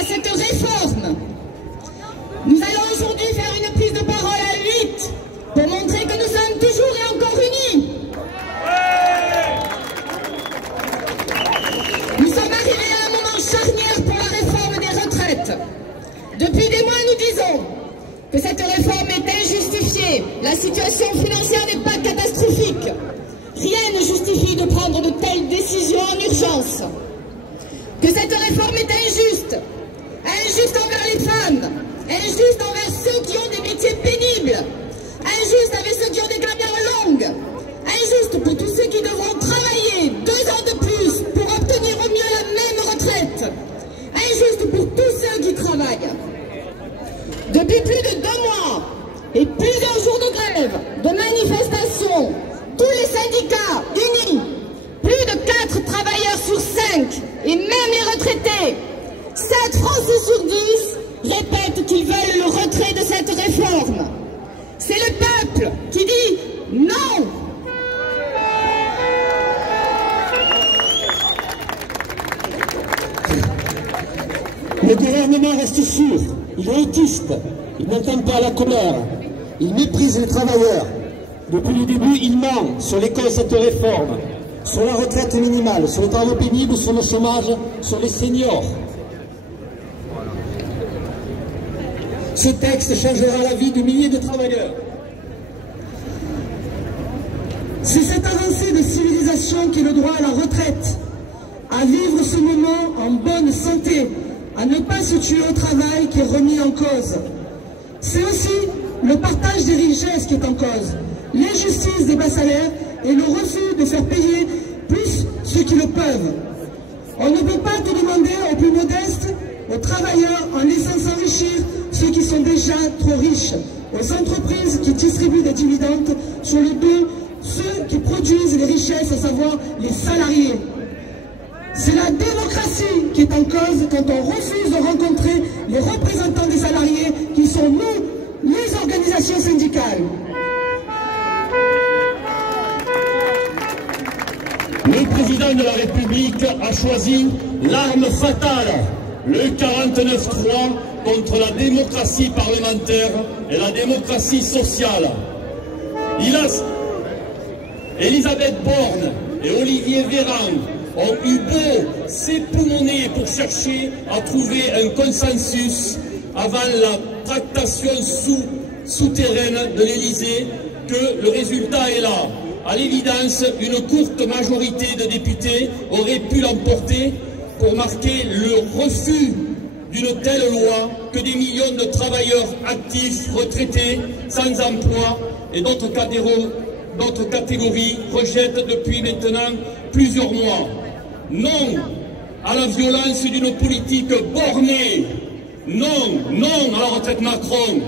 à cette réforme. Nous allons aujourd'hui faire une prise de parole à 8 pour montrer que nous sommes toujours et encore unis. Nous sommes arrivés à un moment charnière pour la réforme des retraites. Depuis des mois, nous disons que cette réforme est injustifiée. La situation financière n'est pas catastrophique. Rien ne justifie de prendre de telles décisions en urgence. Que cette réforme est injuste. Injuste envers les femmes. Injuste envers ceux qui ont des métiers pénibles. Injuste avec ceux qui ont des carrières longues. Injuste pour tous ceux qui devront travailler 2 ans de plus pour obtenir au mieux la même retraite. Injuste pour tous ceux qui travaillent. Depuis plus de 2 mois et plusieurs jours de grève, de manifestations, tous les syndicats unis, plus de 4 travailleurs sur 5 et même les retraités, 7 Français sur 10 répètent qu'ils veulent le retrait de cette réforme. C'est le peuple qui dit non. Le gouvernement reste sûr, il est autiste, il n'entend pas la colère, il méprise les travailleurs. Depuis le début, il ment sur les causes de cette réforme, sur la retraite minimale, sur le travail pénible, sur le chômage, sur les seniors. Ce texte changera la vie de milliers de travailleurs. C'est cette avancée de civilisation qui est le droit à la retraite, à vivre ce moment en bonne santé, à ne pas se tuer au travail qui est remis en cause. C'est aussi le partage des richesses qui est en cause, l'injustice des bas salaires et le refus de faire payer plus ceux qui le peuvent. On ne peut pas tout demander aux plus modestes, aux travailleurs, en laissant s'enrichir ceux qui sont déjà trop riches, aux entreprises qui distribuent des dividendes sur le dos ceux qui produisent les richesses, à savoir les salariés. C'est la démocratie qui est en cause quand on refuse de rencontrer les représentants des salariés qui sont nous, les organisations syndicales. Le président de la République a choisi l'arme fatale, le 49-3 contre la démocratie parlementaire et la démocratie sociale. Elisabeth Borne et Olivier Véran ont eu beau s'époumoner pour chercher à trouver un consensus avant la tractation souterraine de l'Élysée, que le résultat est là. À l'évidence, une courte majorité de députés aurait pu l'emporter pour marquer le refus d'une telle loi que des millions de travailleurs actifs, retraités, sans emploi et d'autres catégories rejettent depuis maintenant plusieurs mois. Non à la violence d'une politique bornée. Non, non à la retraite Macron.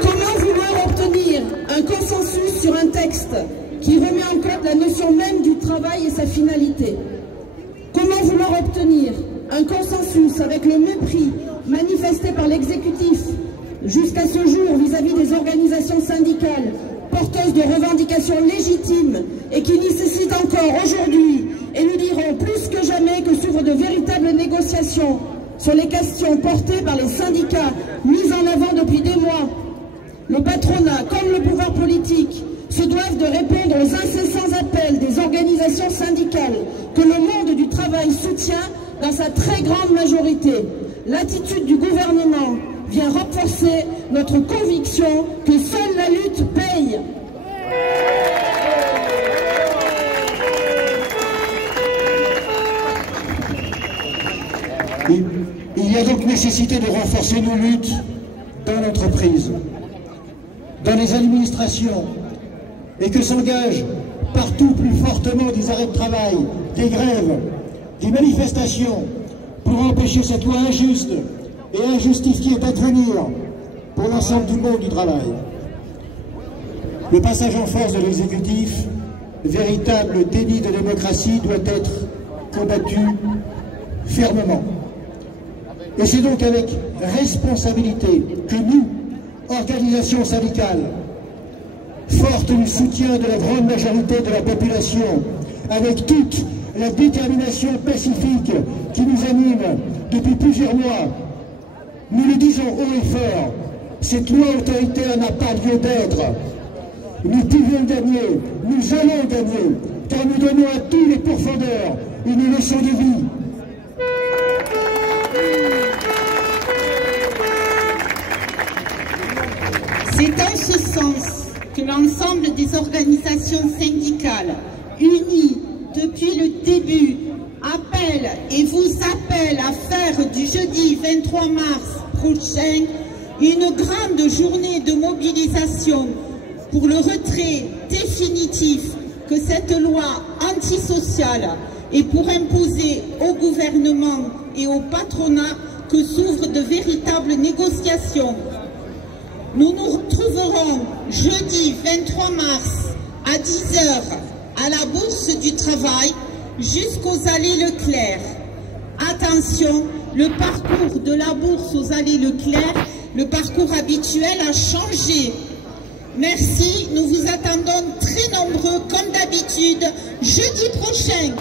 Comment vouloir obtenir un consensus sur un texte qui remet en cause la notion même du travail et sa finalité? Comment vouloir obtenir un consensus avec le mépris manifesté par l'exécutif jusqu'à ce jour vis-à-vis des organisations syndicales porteuses de revendications légitimes et qui nécessitent encore aujourd'hui, et nous dirons plus que jamais, que s'ouvrent de véritables négociations sur les questions portées par les syndicats mises en avant depuis des mois. Le patronat comme le pouvoir politique se doivent de répondre aux incessants appels des organisations syndicales que le monde du travail soutient dans sa très grande majorité. L'attitude du gouvernement vient renforcer notre conviction que seule la lutte paye. Il y a donc nécessité de renforcer nos luttes dans l'entreprise, dans les administrations, et que s'engagent partout plus fortement des arrêts de travail, des grèves, des manifestations pour empêcher cette loi injuste et injustifiée d'advenir pour l'ensemble du monde du travail. Le passage en force de l'exécutif, véritable déni de démocratie, doit être combattu fermement. Et c'est donc avec responsabilité que nous, organisations syndicales, forte du soutien de la grande majorité de la population, avec toute la détermination pacifique qui nous anime depuis plusieurs mois. Nous le disons haut et fort, cette loi autoritaire n'a pas lieu d'être. Nous pouvons gagner, nous allons gagner, car nous donnons à tous les pourfendeurs une leçon de vie. C'est en ce sens que l'ensemble des organisations syndicales, unies depuis le début, appellent et vous appellent à faire du jeudi 23 mars prochain une grande journée de mobilisation pour le retrait définitif que cette loi antisociale et pour imposer au gouvernement et au patronat que s'ouvrent de véritables négociations. Nous nous retrouverons jeudi 23 mars à 10 h à la Bourse du Travail jusqu'aux Allées Leclerc. Attention, le parcours de la Bourse aux Allées Leclerc, le parcours habituel a changé. Merci, nous vous attendons très nombreux comme d'habitude jeudi prochain.